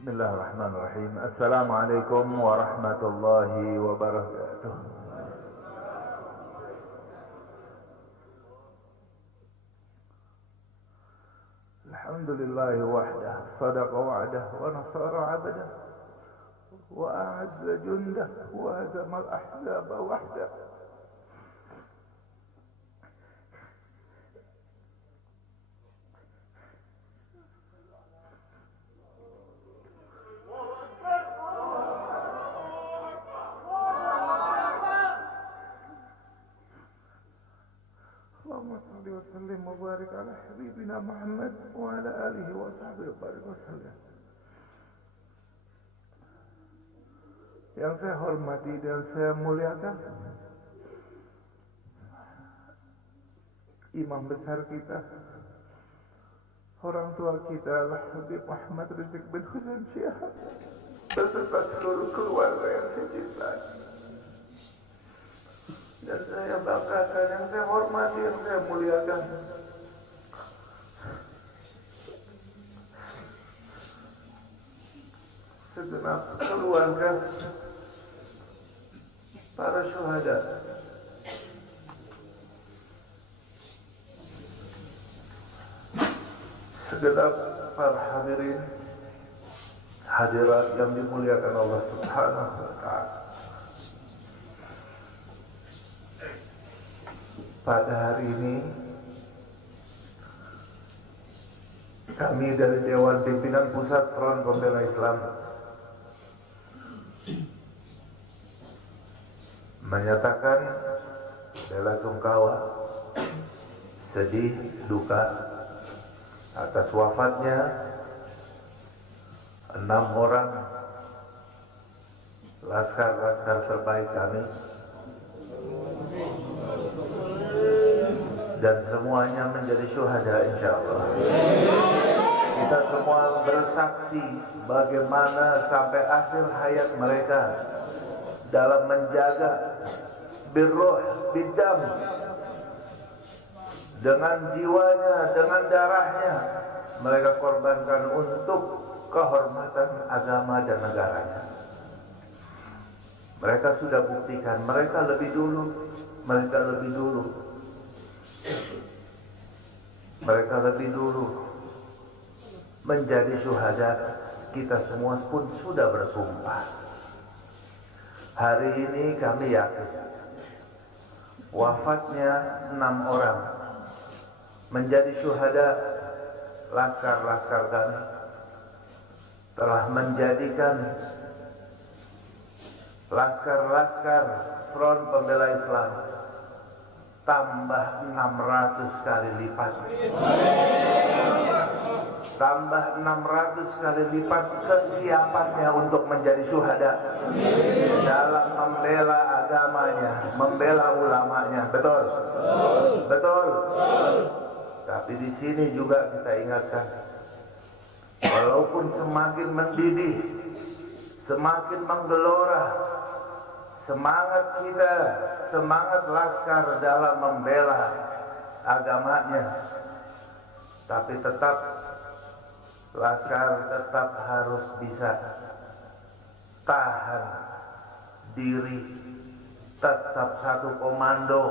Bismillahirrahmanirrahim. Assalamualaikum warahmatullahi wabarakatuh. Alhamdulillahi wahdah, sadaqa wa'dah, wa nasara 'abdah, wa a'azza jundah, wa hazamal ahzaba wahdah. Sallim wa barik ala habibina Muhammad wa ala alihi wa sahbihi barik wa sallam. Yang saya hormati dan saya muliakan imam besar kita, orang tua kita Habib Muhammad Rizik bin Husain Syihab beserta seluruh keluarga yang saya cintai. Dan saya banggakan, yang saya hormati, yang saya muliakan segenap keluarga para syuhada, segenap para hadirin hadirat yang dimuliakan Allah Subhanahu wa Ta'ala. Pada hari ini kami dari Dewan Pimpinan Pusat Front Pembela Islam menyatakan bela sungkawa, sedih, duka atas wafatnya 6 orang laskar-laskar terbaik kami, dan semuanya menjadi syuhada insyaallah. Kita semua bersaksi bagaimana sampai akhir hayat mereka dalam menjaga birruh bidam, dengan jiwanya, dengan darahnya mereka korbankan untuk kehormatan agama dan negaranya. Mereka sudah buktikan, mereka lebih dulu menjadi syuhada. Kita semua pun sudah bersumpah. Hari ini kami yakin wafatnya 6 orang menjadi syuhada laskar-laskar kami telah menjadikan laskar-laskar Front Pembela Islam tambah 600 kali lipat. Tambah 600 kali lipat kesiapannya untuk menjadi syuhada dalam membela agamanya, membela ulamanya. Betul? Betul. Tapi di sini juga kita ingatkan, walaupun semakin mendidih, semakin menggelora semangat kita, semangat laskar dalam membela agamanya, tapi tetap laskar tetap harus bisa tahan diri, tetap satu komando,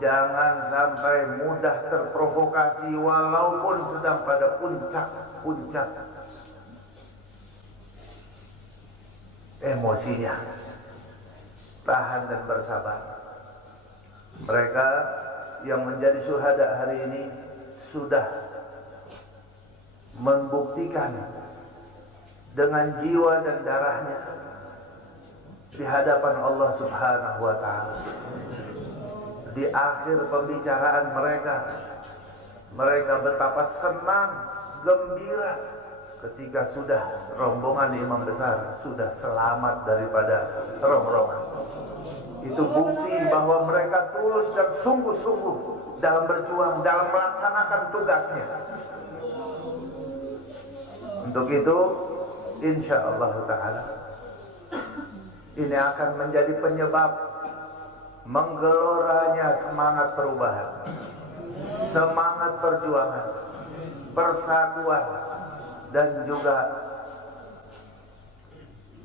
jangan sampai mudah terprovokasi walaupun sedang pada puncak emosinya. Tahan dan bersabar. Mereka yang menjadi syuhada hari ini sudah membuktikan dengan jiwa dan darahnya di hadapan Allah Subhanahu wa Ta'ala. Di akhir pembicaraan mereka betapa senang, gembira ketika sudah rombongan imam besar sudah selamat daripada rongrongan. Itu bukti bahwa mereka tulus dan sungguh-sungguh dalam berjuang, dalam melaksanakan tugasnya. Untuk itu, insyaallah ta'ala, ini akan menjadi penyebab menggeloranya semangat perubahan, semangat perjuangan, persatuan, dan juga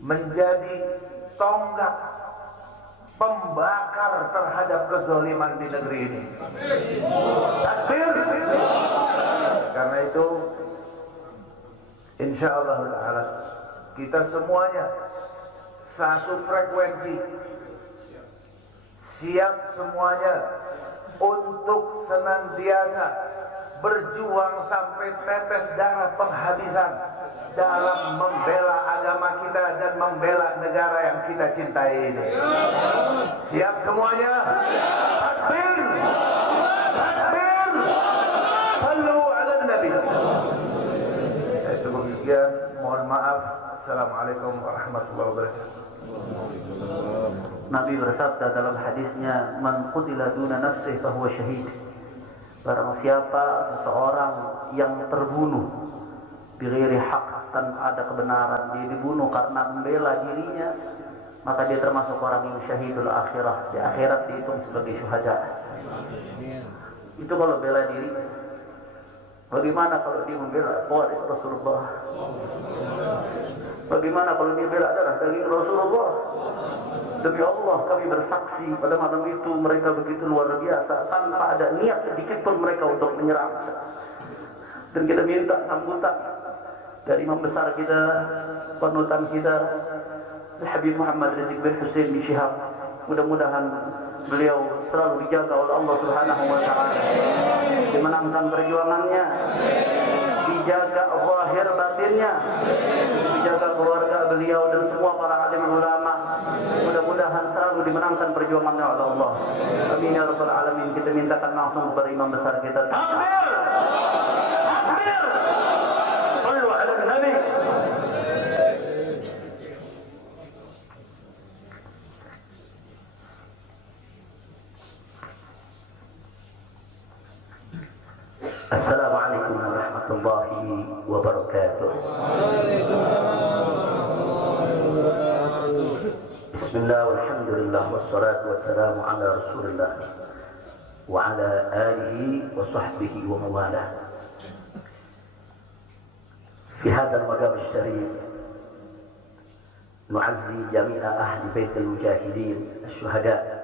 menjadi tonggak pembakar terhadap kezaliman di negeri ini. Takbir. Karena itu insyaallah taala kita semuanya satu frekuensi, siap semuanya untuk senantiasa berjuang sampai tetes darah penghabisan dalam membela agama kita dan membela negara yang kita cintai ini. Siap semuanya? Takbir! Takbir! Sallu ala Nabi. Saya cukup sekian. Mohon maaf. Assalamualaikum warahmatullahi wabarakatuh. Nabi bersabda dalam hadisnya, "Man qutila duna nafsihi fahuwa syahid." Barang siapa seseorang yang terbunuh bighairi haq, tanpa ada kebenaran, dia dibunuh karena membela dirinya, maka dia termasuk orang yang syahidul akhirah. Di akhirat dihitung sebagai syuhada. Itu kalau bela diri. Bagaimana kalau dia membela waris Rasulullah? Bagaimana kalau dia bela darah daging Rasulullah? Demi Allah kami bersaksi pada malam itu mereka begitu luar biasa, tanpa ada niat sedikit pun mereka untuk menyerang. Dan kita minta sambutan dari imam besar kita, panutan kita, Habib Muhammad Rizik bin Hussein bin Syihab. Mudah-mudahan beliau selalu dijaga oleh Allah Subhanahu wa taala, dimenangkan perjuangannya, dijaga zahir batinnya, dijaga keluarga beliau dan semua para alim ulama. Mudah-mudahan selalu dimenangkan perjuangannya oleh Allah. Amin ya rabbal alamin. Kita mintakan langsung kepada imam besar kita. Takbir! Takbir! Sallu ala Nabi. Assalamualaikum warahmatullahi wabarakatuh. Bismillah walhamdulillah wassalatu wassalamu ala rasulillah wa ala alihi wa sahbihi wa mawalah. Fi hadha al-maqam al-sharif nu'azzi jami'a ahli bait al-mujahidin al-shuhada.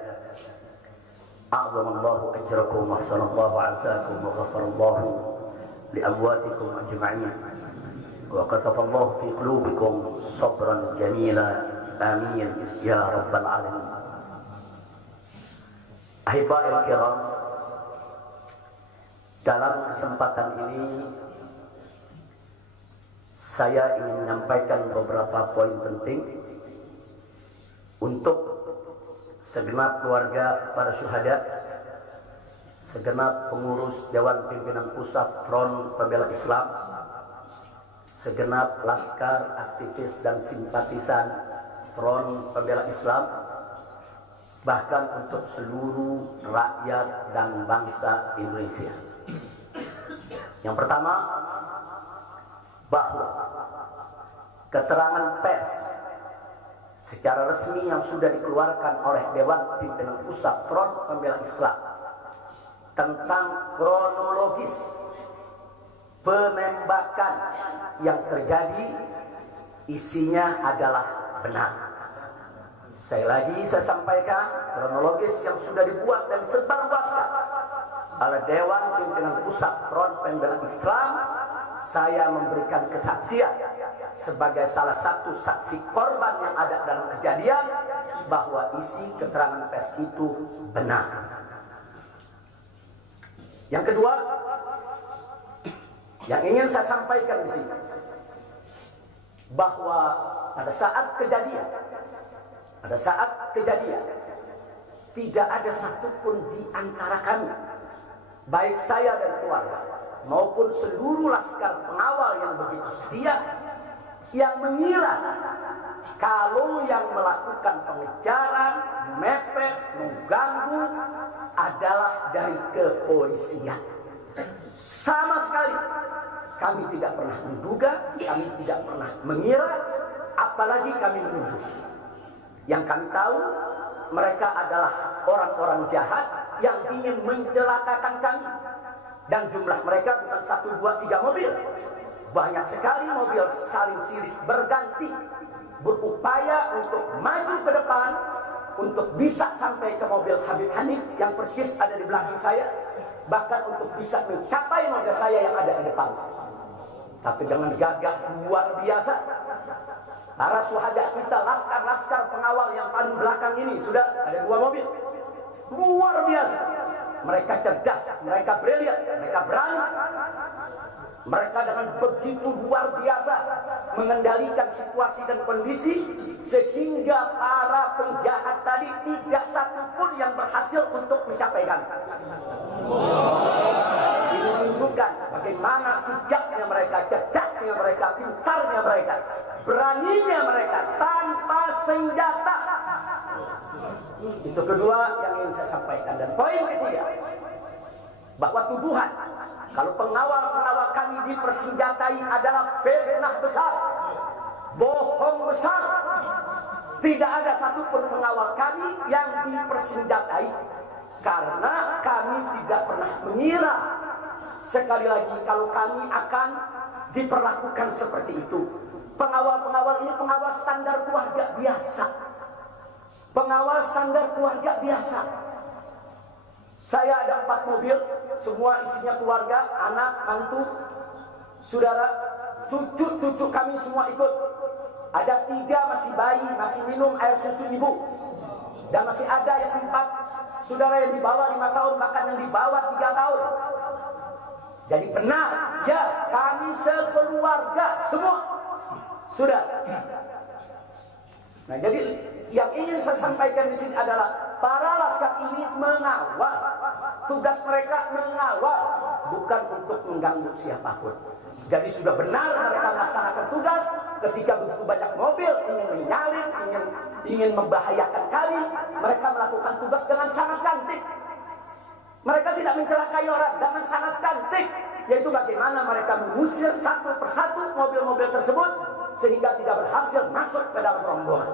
أعظم الله أجركم وأحسن الله عزاكم وغفر الله لأمواتكم أجمعين وكتب الله في قلوبكم صبرا جميلا آمين يا رب العالمين. أحبائي الكرام, dalam kesempatan ini saya ingin menyampaikan beberapa poin penting untuk segenap keluarga para syuhada, segenap pengurus Dewan Pimpinan Pusat Front Pembela Islam, segenap laskar, aktivis dan simpatisan Front Pembela Islam, bahkan untuk seluruh rakyat dan bangsa Indonesia. Yang pertama, bahwa keterangan pers secara resmi yang sudah dikeluarkan oleh Dewan Pimpinan Pusat Front Pembela Islam tentang kronologis penembakan yang terjadi isinya adalah benar. Saya sampaikan kronologis yang sudah dibuat dan disebarluaskan oleh Dewan Pimpinan Pusat Front Pembela Islam. Saya memberikan kesaksian sebagai salah satu saksi korban yang ada dalam kejadian bahwa isi keterangan pers itu benar. Yang kedua, yang ingin saya sampaikan di sini, bahwa pada saat kejadian tidak ada satupun di antara kami, baik saya dan keluarga maupun seluruh laskar pengawal yang begitu setia, yang mengira kalau yang melakukan pengejaran, mepet, mengganggu adalah dari kepolisian. Sama sekali kami tidak pernah menduga, kami tidak pernah mengira, apalagi kami menuduh. Yang kami tahu, mereka adalah orang-orang jahat yang ingin mencelakakan kami. Dan jumlah mereka bukan 1, 2, 3 mobil, Banyak sekali mobil saling silih berganti, berupaya untuk maju ke depan, untuk bisa sampai ke mobil Habib Hanif yang persis ada di belakang saya, bahkan untuk bisa mencapai mobil saya yang ada di depan. Tapi dengan gagah luar biasa, para syuhada kita, laskar-laskar pengawal yang paling belakang ini, sudah ada 2 mobil, luar biasa. Mereka cerdas, mereka brilian, mereka berani. Mereka dengan begitu luar biasa mengendalikan situasi dan kondisi, sehingga para penjahat tadi tidak satu pun yang berhasil untuk mencapai kami. Ini menunjukkan bagaimana siapnya mereka, cerdasnya mereka, pintarnya mereka, beraninya mereka tanpa senjata. Itu kedua yang ingin saya sampaikan. Dan poin ketiga, bahwa tuduhan kalau pengawal-pengawal kami dipersenjatai adalah fitnah besar, bohong besar. Tidak ada satupun pengawal kami yang dipersenjatai, karena kami tidak pernah mengira, sekali lagi, kalau kami akan diperlakukan seperti itu. Pengawal-pengawal ini pengawal standar keluarga biasa, pengawal standar keluarga biasa. Saya ada 4 mobil, semua isinya keluarga, anak, mantu, saudara, cucu-cucu kami semua ikut. Ada 3 masih bayi, masih minum air susu ibu, dan masih ada yang 4 saudara yang di bawah 5 tahun, bahkan yang di bawah 3 tahun. Jadi benar, ya, kami sekeluarga semua sudah. Nah, jadi yang ingin saya sampaikan di sini adalah para laskar ini mengawal, tugas mereka mengawal, bukan untuk mengganggu siapapun. Jadi sudah benar mereka melaksanakan tugas. Ketika begitu banyak mobil ingin menyalip, ingin membahayakan kami, mereka melakukan tugas dengan sangat cantik. Mereka tidak mencelakai orang, dengan sangat cantik, yaitu bagaimana mereka mengusir satu persatu mobil-mobil tersebut sehingga tidak berhasil masuk ke dalam rombongan.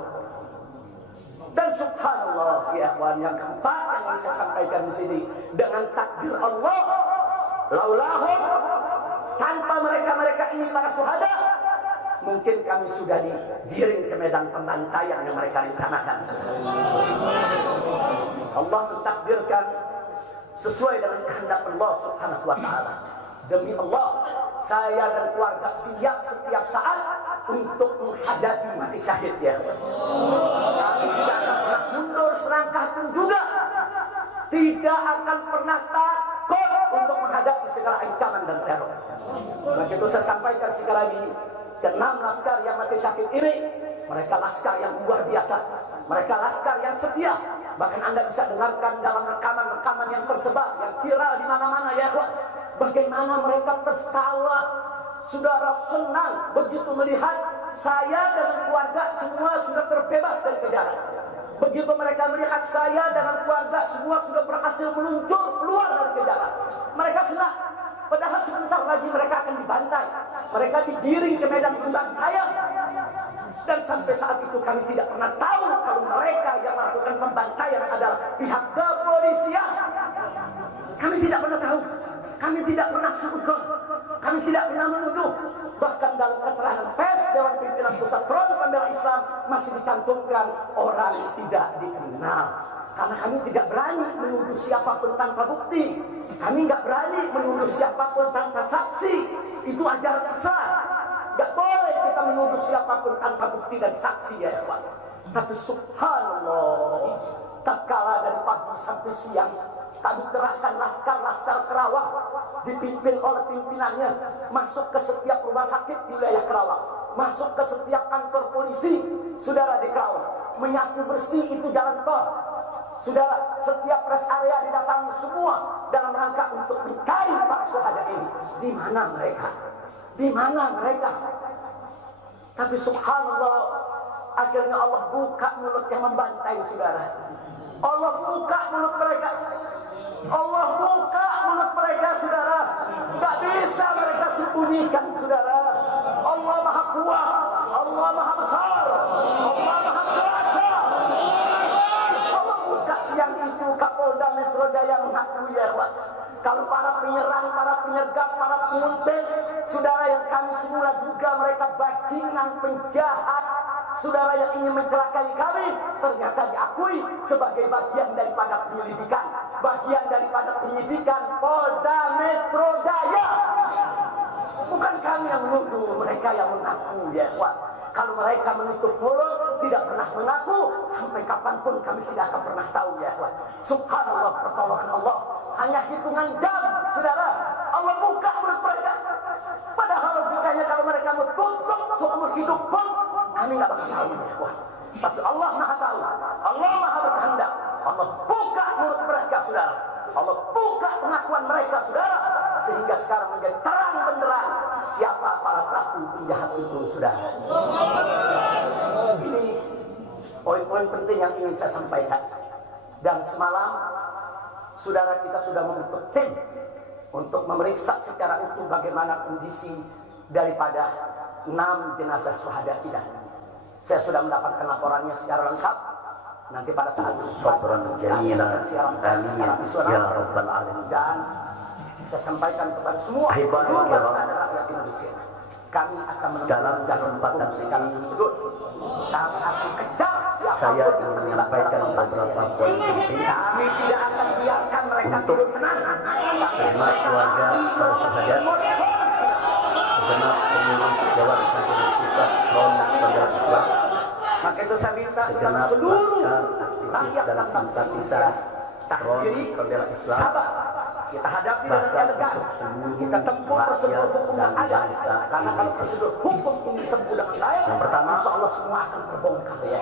Dan subhanallah, ya ikhwan, yang keempat yang ingin saya sampaikan di sini, dengan takdir Allah, laulahum, tanpa mereka ini para syuhada, mungkin kami sudah digiring ke medan pembantaian yang mereka rencanakan. Allah mentakdirkan sesuai dengan kehendak Allah Subhanahu wa taala. Demi Allah, saya dan keluarga siap setiap saat untuk menghadapi mati syahid, ya. Kami tidak akan pernah mundur selangkah pun juga. Tidak akan pernah takut untuk menghadapi segala ancaman dan teror. Maka itu saya sampaikan sekali lagi, ke-6 laskar yang mati syahid ini, mereka laskar yang luar biasa. Mereka laskar yang setia. Bahkan Anda bisa dengarkan dalam rekaman-rekaman yang tersebar, yang viral di mana-mana, ya, bagaimana mereka tertawa, saudara, senang begitu melihat saya dengan keluarga semua sudah terbebas dari kejaran. Begitu mereka melihat saya dengan keluarga semua sudah berhasil meluncur keluar dari kejaran, mereka senang. Padahal sebentar lagi mereka akan dibantai, mereka digiring ke medan pembantaian. Dan sampai saat itu kami tidak pernah tahu kalau mereka yang melakukan pembantaian adalah pihak kepolisian. Kami tidak pernah tahu, kami tidak pernah suudon, kami tidak pernah menuduh. Bahkan dalam keterangan pers Dewan Pimpinan Pusat Front Pembela Islam masih dicantumkan orang tidak dikenal. Karena kami tidak berani menuduh siapapun tanpa bukti. Kami nggak berani menuduh siapapun tanpa saksi. Itu ajaran Islam. Nggak boleh kita menuduh siapapun tanpa bukti dan saksi, ya Pak. Tapi subhanallah, tak kalah dari pagi sampai siang, kami kerahkan laskar-laskar Kerawang dipimpin oleh pimpinannya masuk ke setiap rumah sakit di wilayah Kerawang, masuk ke setiap kantor polisi, saudara, di Kerawang, menyapu bersih itu jalan tol. Saudara, setiap rest area didatangi semua dalam rangka untuk mencari para syuhada ini. Di mana mereka? Di mana mereka? Tapi subhanallah, akhirnya Allah buka mulut yang membantai, saudara. Allah buka mulut mereka. Allah buka mulut mereka, saudara. Tak bisa mereka sembunyikan, saudara. Allah Maha Kuat, Allah Maha Besar, Allah Maha Kuasa. Allah buka siang itu Kapolda Metro Jaya mengakui, ya, kalau para penyerang, para penyergap, para penguntit, saudara yang kami semula duga mereka bajingan penjahat, saudara yang ingin mencelakai kami, ternyata diakui sebagai bagian daripada penyelidikan, bagian daripada penyidikan Polda Metro Jaya. Bukan kami yang menuduh, mereka yang mengaku, ya Ikhwan. Kalau mereka menutup mulut, tidak pernah mengaku, sampai kapanpun kami tidak akan pernah tahu, ya Ikhwan. Subhanallah, pertolongan Allah hanya hitungan jam, saudara. Allah buka mulut mereka. Padahal logikanya kalau mereka mau tutup seumur hidup pun, kami nggak bakal tahu, ya Ikhwan. Tapi Allah Maha tahu, Allah Maha berkehendak. Allah buka mulut mereka, saudara. Allah buka pengakuan mereka, saudara, sehingga sekarang menjadi terang benderang siapa para pelaku penjahat itu, saudara. Ini poin-poin penting yang ingin saya sampaikan. Dan semalam saudara kita sudah membentuk tim untuk memeriksa secara utuh bagaimana kondisi daripada 6 jenazah syuhada kita. Saya sudah mendapatkan laporannya secara lengkap. Nanti pada saat Sabran jamila, amin ya rabbal alamin. Dan saya sampaikan kepada semua seluruh bangsa dan rakyat Indonesia, kami akan dalam menemukan kesempatan sekarang ini tersebut. Kami akan kejar saya ingin menyampaikan beberapa poin penting. Kami tidak akan biarkan mereka untuk tenang. semua keluarga para syuhada, segenap pengurus Dewan Pimpinan Pusat Front Pembela Islam, Maka itu saya minta kepada segenap seluruh aktivis rakyat dan dan bangsa simpatisan Indonesia, Front takdiri, Pembela Islam, sabar. Kita hadapi dengan bahkan elegan. untuk seluruh Kita tempuh prosedur rakyat hukum yang dan ada. bangsa Karena kalau Indonesia. prosedur hukum ini tempuh dengan baik, Yang pertama, insya Allah semua akan terbongkar, ya.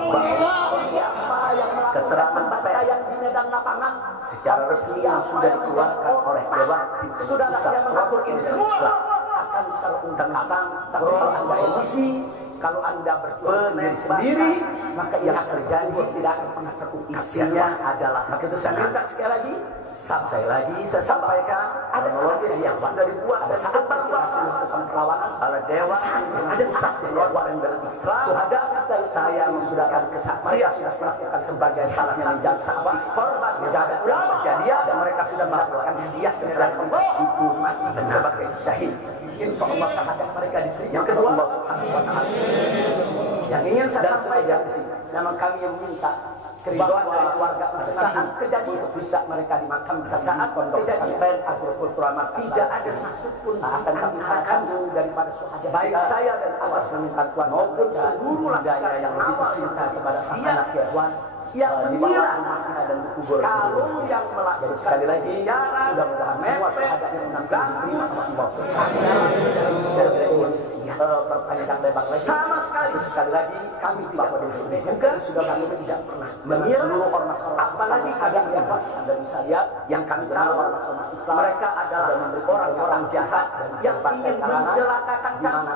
Siapa yang melakukan keterangan pembantaian di medan lapangan secara resmi yang sudah dikeluarkan oleh Dewan Pimpinan saudara Pusat yang mengatur ini Front semua Islam, akan terundang-undang. Tapi kalau anda emosi, kalau anda berjuang sendiri, maka yang akan terjadi tidak akan pernah terungkap. isinya adalah Maka itu saya minta sekali lagi, saya sampaikan ada saat yang sudah dibuat, ada saat berkuasa melakukan perlawanan, oleh Dewan ada saat yang Islam, sudah saya mensudahkan kesaksian sudah melakukan sebagai salah satu saksi korban menjaga ulama kejadian, dan mereka sudah melakukan hadiah dan itu mati sebagai syahid. Insya Allah syahadat mereka diterima. Yang kedua, Allah Subhanahu wa Ta'ala. Yang ingin saya sampaikan di sini, memang kami yang minta keriduan dari keluarga masing-masing kejadian untuk bisa mereka dimakamkan saat pondok pesantren Agrokultural Makassar. Tidak ada satupun akan kami sambung daripada syuhada. Baik saya dan atas permintaan Tuhan maupun seluruh laskar yang begitu cinta kepada sang anak Tuhan yang mengira dan kubur. Kalau yang melakukan sekali lagi, mudah-mudahan semua syuhada yang menanggung diterima oleh Allah Subhanahu wa Ta'ala. Saya tidak ingin berpanjang lebar lagi. Sama sekali lagi kami tidak juga sudah kami tidak pernah mengira seluruh ormas-ormas apalagi ada yang Anda bisa lihat yang kami kenal ormas-ormas Islam, mereka adalah orang-orang jahat yang ingin mencelakakan kami,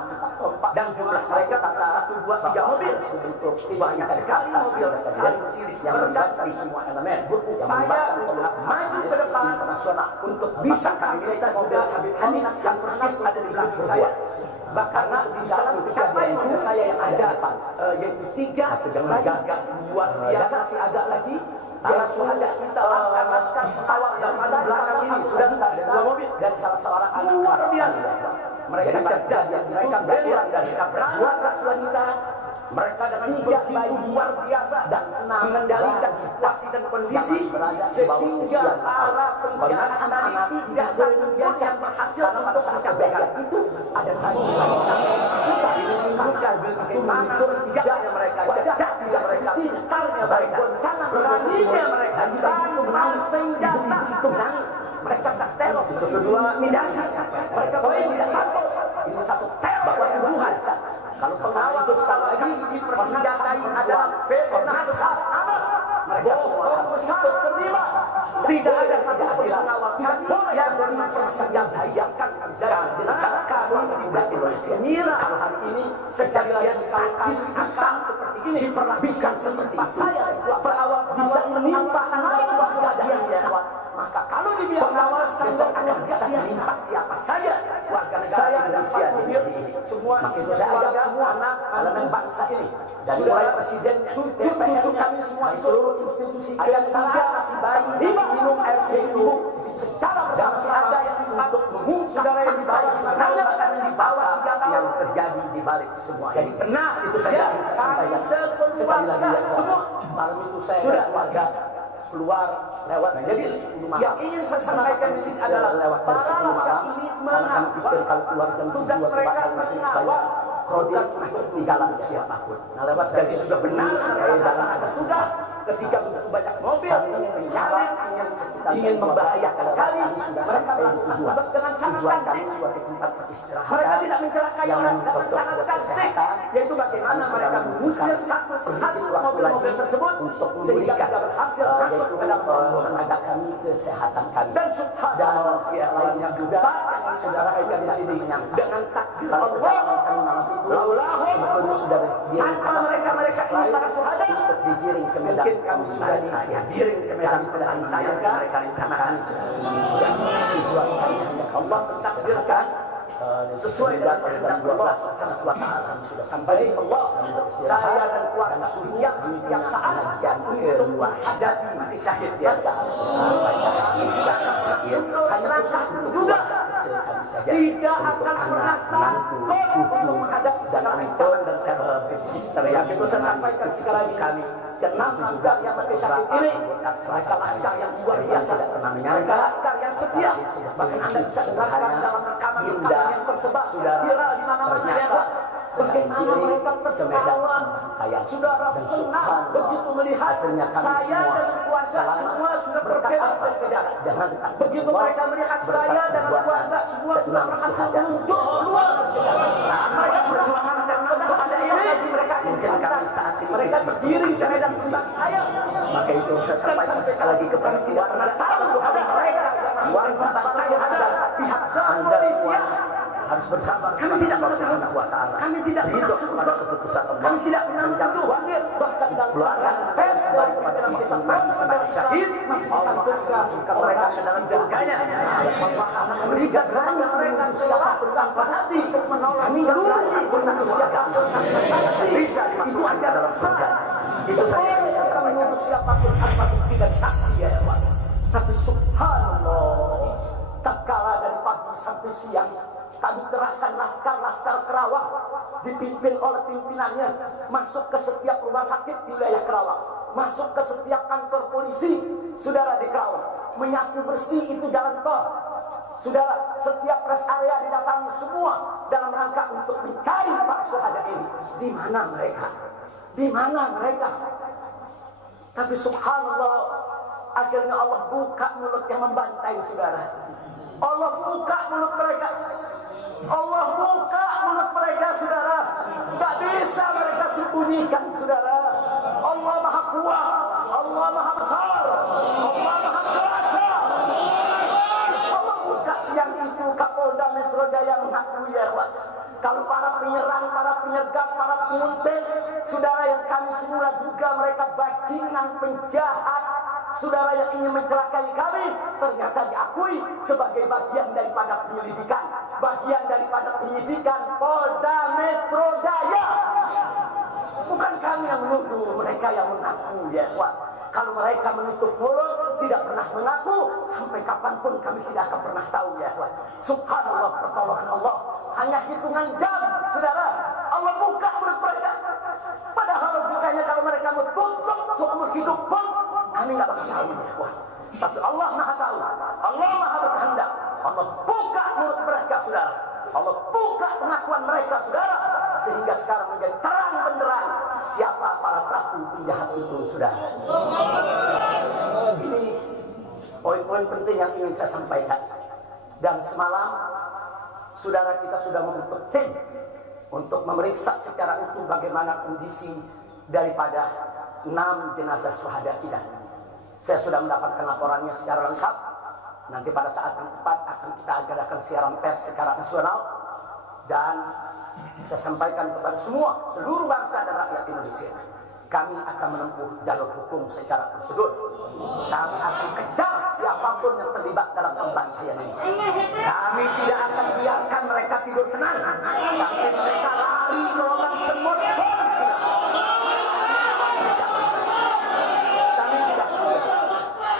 dan jumlah mereka kata 1, 2, 3 mobil untuk banyak sekali mobil saling sirik yang melibatkan semua elemen berupaya untuk maju ke depan internasional untuk bisa kami mobil Habib Hanif yang pernah ada di belakang saya. Bahkan di dalam kejadian itu saya yang ada yaitu 3 gagak luar biasa, masih ada lagi para syuhada kita laskar awal yang pada belakang ini sudah ada 2 mobil dan salah seorang anak luar biasa. Mereka cerdas, mereka berilang dan berbuat rasulah kita. Mereka dengan begitu luar biasa dan mengendalikan situasi dan kondisi sehingga para penjahat tadi tidak kemudian yang berhasil untuk mencapai itu ada tadi menunjukkan bagaimana setidaknya mereka cerdas, tidak sekitarnya mereka beraninya mereka dibantu senjata itu nangis, mereka tak teror. Itu kedua mindasi, mereka boleh tidak takut. Ini satu teror yang Tuhan. Kalau pengawal itu sekali lagi dipersenjatai adalah fitnah anak, mereka semua harus terlibat. Tidak ada satu pengawal kami yang dipersenjatai dan kami tidak mengira kalau hari ini kejadian sakit akan seperti ini diperlakukan seperti saya berawal bisa menimpa anak kejadian sesuatu. Maka kalau dibiarkan besok akan bisa menimpa siapa saja warga negara Indonesia ini semua keluarga semua anak elemen bangsa ini dan mulai presidennya cucu kami semua seluruh institusi ada 3 masih bayi masih minum air susu secara bersama-sama untuk mengungkap saudara yang dibawa sebenarnya yang dibawa yang terjadi di balik semua. Jadi benar itu saja saya sampaikan sekali lagi ya semua. Malam itu saya sudah keluarga keluar lewat. Jadi yang ingin saya sampaikan di sini adalah para laskar ini mengawal kalau keluar jam tugas mereka mengawal bukan untuk tinggalan siapapun. Nah lewat jadi sudah benar saya dalam ada tugas ketika begitu banyak mobil ingin menyalip ingin membahayakan kami mereka melakukan tugas dengan sangat cantik suatu tempat beristirahat mereka tidak mencelakai orang dengan sangat cantik yaitu bagaimana mereka mengusir satu persatu mobil-mobil tersebut sehingga tidak berhasil masuk ke dalam tenaga kami kesehatan kami dan subhanallah selainnya juga yang saudara kaitan di sini dengan takdir Allah sebetulnya sudah tanpa mereka ini para syuhada untuk digiring ke medan kami sudah digiring ke medan tidak ditayangkan mereka rencanakan tujuan kami hanya Allah mentakdirkan sesuai dengan kehendak Allah Subhanahu wa taala sudah sampai Allah saya dan keluarga siap setiap saat untuk menghadapi mati syahid ya hanya khusus juga tidak akan pernah takut untuk menghadapi segala ancaman dan sister yang itu saya sampaikan sekali lagi kami kenal laskar yang mati syahid ini mereka laskar yang luar biasa mereka laskar yang setia bahkan anda bisa dengarkan dalam rekaman yang tersebar sudah viral di mana-mana ya Pak bagaimana mereka tertawa saudara senang begitu melihat saya dan keluarga semua sudah terbebas dari kejaran begitu mereka melihat saya dan keluarga semua sudah berhasil menuntut keluar mereka sudah mengamankan kepada ini mereka mungkin kami saat ini mereka berdiri di medan tembak ayam maka itu saya sampaikan sekali lagi kepada tidak pernah tahu ada mereka warga bangsa ada pihak kepolisian harus bersabar kami tidak Subhanahu wa taala kami tidak ridho kepada keputusan Allah kami tidak pernah menjauhkan bahkan dalam pers dari kepada desa sebagai syahid masih ditanggungkan mereka ke dalam surganya Allah memberikan hanya mereka telah bersabar hati untuk menolak kami berani manusia bisa itu ada dalam surga itu saja yang saya sampaikan untuk siapapun apapun tidak saksi ya Allah tapi subhanallah tak kalah dari pagi sampai siang kami kerahkan laskar-laskar Kerawang dipimpin oleh pimpinannya masuk ke setiap rumah sakit di wilayah Kerawang masuk ke setiap kantor polisi saudara di Kerawang menyapu bersih itu jalan tol saudara setiap rest area didatangi semua dalam rangka untuk mencari para syuhada ini di mana mereka tapi subhanallah akhirnya Allah buka mulut yang membantai saudara Allah buka mulut mereka saudara tak bisa mereka sembunyikan saudara Allah maha kuat Allah maha besar Allah maha kuasa Allah buka siang itu Kapolda Metro Jaya mengakui ya Pak kalau para penyerang, para penyergap, para penguntit saudara yang kami semula duga mereka bajingan penjahat saudara yang ingin mencelakai kami ternyata diakui sebagai bagian daripada penyelidikan Polda Metro Jaya bukan kami yang menuduh mereka yang mengaku ya Pak kalau mereka menutup mulut tidak pernah mengaku sampai kapanpun kami tidak akan pernah tahu ya Pak subhanallah pertolongan Allah hanya hitungan jam saudara Allah buka mulut mereka padahal bukannya kalau mereka menutup seumur hidup pun kami tidak bakal tahu ya Pak tapi Allah maha tahu Allah maha berkehendak Allah buka mulut mereka saudara Allah buka pengakuan mereka saudara sehingga sekarang menjadi terang benderang siapa para pelaku penjahat itu saudara ini poin-poin penting yang ingin saya sampaikan dan semalam saudara kita sudah membentuk tim untuk memeriksa secara utuh bagaimana kondisi daripada 6 jenazah syuhada kita. Saya sudah mendapatkan laporannya secara lengkap. Nanti pada saat yang tepat akan kita adakan siaran pers secara nasional dan saya sampaikan kepada seluruh bangsa dan rakyat Indonesia. Kami akan menempuh jalur hukum secara prosedur. Kami akan kejar siapapun yang terlibat dalam pembantaian ini. Kami tidak akan biarkan mereka tidur tenang sampai mereka lari ke lubang semut.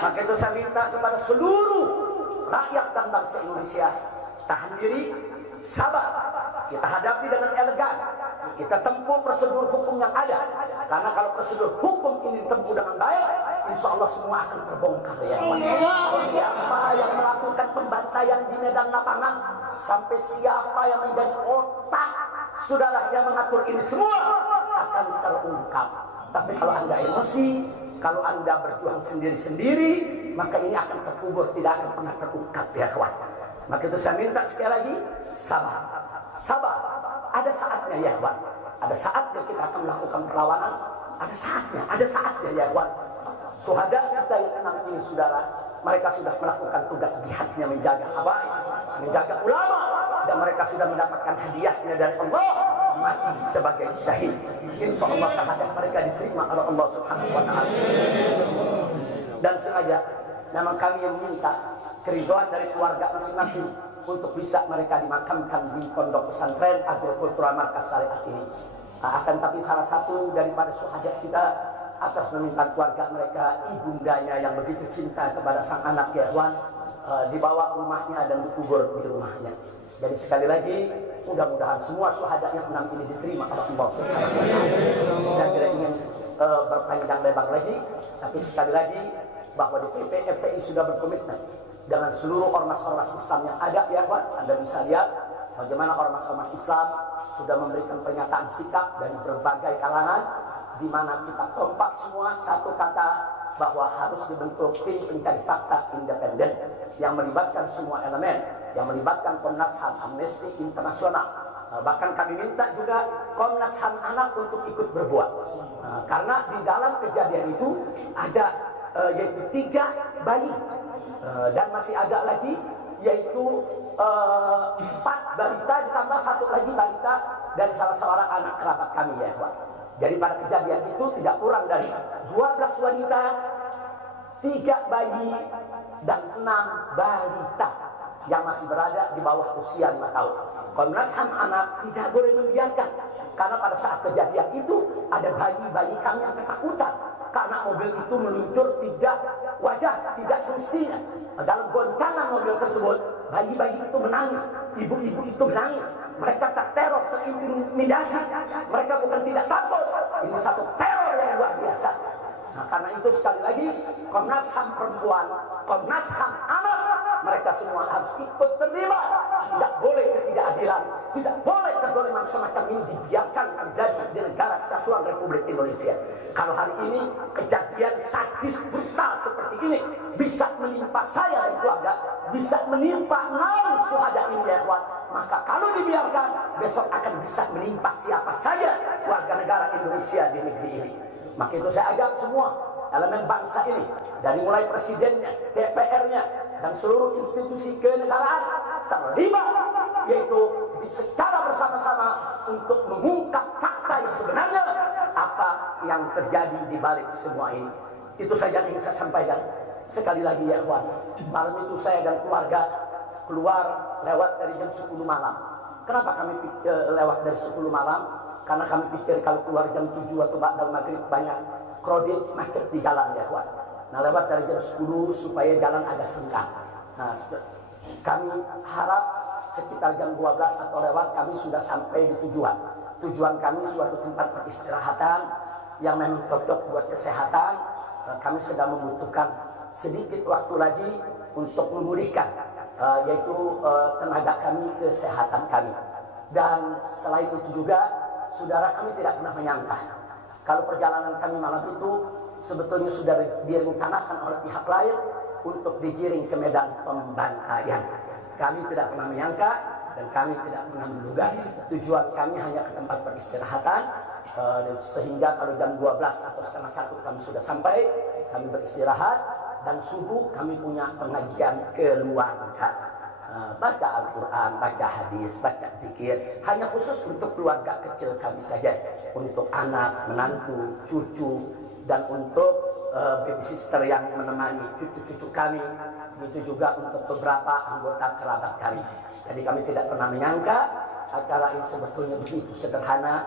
Maka itu saya minta kepada seluruh rakyat dan bangsa Indonesia tahan diri, sabar, kita hadapi dengan elegan, kita tempuh prosedur hukum yang ada. Karena kalau prosedur hukum ini ditempuh dengan baik, insya Allah semua akan terbongkar ya. Siapa yang melakukan pembantaian di medan lapangan, sampai siapa yang menjadi otak saudara yang mengatur ini semua akan terungkap. Tapi kalau Anda emosi, kalau Anda berjuang sendiri-sendiri, maka ini akan terkubur, tidak akan pernah terungkap ya kawan. Maka itu saya minta sekali lagi, sabar, sabar. Ada saatnya ya kawan. Ada saatnya kita akan melakukan perlawanan. Ada saatnya ya kawan. Syuhada kita yang 6 ini saudara, mereka sudah melakukan tugas jihadnya menjaga habaib, menjaga ulama, dan mereka sudah mendapatkan hadiahnya dari Allah, mati sebagai syahid. Insya Allah syahadat mereka diterima oleh Allah Subhanahu wa Ta'ala. Dan sengaja memang kami yang minta keridhaan dari keluarga masing-masing untuk bisa mereka dimakamkan di pondok pesantren Agrokultural Markas Syariat ini. Akan tapi salah satu daripada syuhada kita atas permintaan keluarga mereka, ibundanya yang begitu cinta kepada sang anak Yahwan, dibawa ke rumahnya dan dikubur di rumahnya. Jadi sekali lagi, mudah-mudahan semua syuhada yang 6 ini diterima oleh Allah Subhanahu wa Ta'ala. Saya tidak ingin berpanjang lebar lagi, tapi sekali lagi bahwa DPP FPI sudah berkomitmen dengan seluruh ormas-ormas Islam yang ada ya kawan. Anda bisa lihat bagaimana ormas-ormas Islam sudah memberikan pernyataan sikap dari berbagai kalangan, di mana kita kompak semua satu kata bahwa harus dibentuk tim pencari fakta independen yang melibatkan semua elemen, yang melibatkan Komnas HAM, Amnesty Internasional. Bahkan kami minta juga Komnas HAM anak untuk ikut berbuat, karena di dalam kejadian itu ada yaitu 3 bayi, dan masih ada lagi yaitu 4 balita ditambah 1 lagi balita dari salah seorang anak kerabat kami ya Pak. Jadi pada kejadian itu tidak kurang dari 12 wanita, 3 bayi, dan 6 balita yang masih berada di bawah usia 5 tahun. Komnas HAM anak tidak boleh membiarkan, karena pada saat kejadian itu ada bayi-bayi kami yang ketakutan karena mobil itu meluncur tidak wajar, tidak semestinya. Dalam goncangan mobil tersebut, bayi-bayi itu menangis, ibu-ibu itu menangis. Mereka terteror, terintimidasi. Mereka bukan tidak takut, ini satu teror yang luar biasa. Nah, karena itu sekali lagi Komnas HAM perempuan, Komnas HAM anak, mereka semua harus ikut terlibat. Tidak boleh ketidakadilan, tidak boleh kezaliman semacam ini dibiarkan terjadi di negara kesatuan Republik Indonesia. Kalau hari ini kejadian sadis brutal seperti ini bisa menimpa saya dan keluarga, bisa menimpa 6 syuhada ini ya kawan, maka kalau dibiarkan besok akan bisa menimpa siapa saja warga negara Indonesia di negeri ini. Maka itu saya ajak semua elemen bangsa ini, dari mulai presidennya, DPR-nya, dan seluruh institusi kenegaraan terlibat, yaitu secara bersama-sama untuk mengungkap fakta yang sebenarnya, apa yang terjadi di balik semua ini. Itu saja yang ingin saya sampaikan. Sekali lagi ya kawan, malam itu saya dan keluarga keluar lewat dari jam 10 malam. Kenapa kami lewat dari 10 malam? Karena kami pikir kalau keluar jam 7 atau ba'dal maghrib banyak krodit macet di jalan ya kawan. Nah, lewat dari jam 10 supaya jalan agak senggang. Nah, kami harap sekitar jam 12 atau lewat kami sudah sampai di tujuan. Tujuan kami suatu tempat peristirahatan yang memang cocok buat kesehatan. Kami sedang membutuhkan sedikit waktu lagi untuk memulihkan yaitu tenaga kami, kesehatan kami. Dan selain itu juga, saudara, kami tidak pernah menyangka kalau perjalanan kami malam itu sebetulnya sudah direncanakan oleh pihak lain untuk digiring ke medan pembantaian. Kami tidak pernah menyangka dan kami tidak pernah menduga. Tujuan kami hanya ke tempat peristirahatan, sehingga kalau jam 12 atau setengah 1 kami sudah sampai, kami beristirahat, dan subuh kami punya pengajian keluarga. Baca Al-Quran, baca hadis, baca zikir, hanya khusus untuk keluarga kecil kami saja, untuk anak, menantu, cucu, dan untuk babysitter yang menemani cucu-cucu kami, begitu juga untuk beberapa anggota kerabat kami. Jadi kami tidak pernah menyangka acara ini sebetulnya begitu sederhana,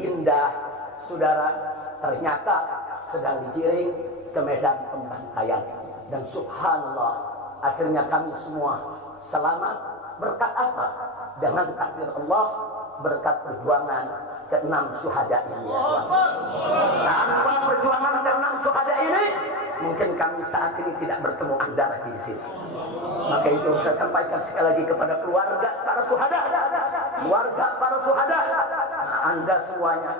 indah, saudara, ternyata sedang digiring ke medan pembantaian. Dan subhanallah, akhirnya kami semua selamat. Berkat apa? Dengan takdir Allah, berkat perjuangan ke-6 syuhada ini. Tanpa perjuangan ke-6 syuhada ini, mungkin kami saat ini tidak bertemu Anda lagi di sini. Maka itu saya sampaikan sekali lagi kepada keluarga para syuhada. Keluarga para syuhada, Anda semuanya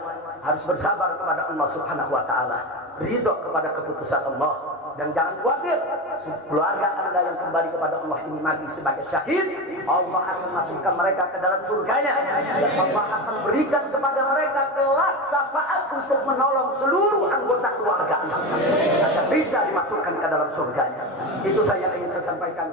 harus bersabar kepada Allah Subhanahu wa taala, ridho kepada keputusan Allah, dan jangan khawatir, keluarga Anda yang kembali kepada Allah ini mati sebagai syahid, Allah akan masukkan mereka ke dalam surganya, dan Allah akan berikan kepada mereka kelak syafaat untuk menolong seluruh anggota keluarga Anda agar bisa dimasukkan ke dalam surganya. Itu saya ingin saya sampaikan.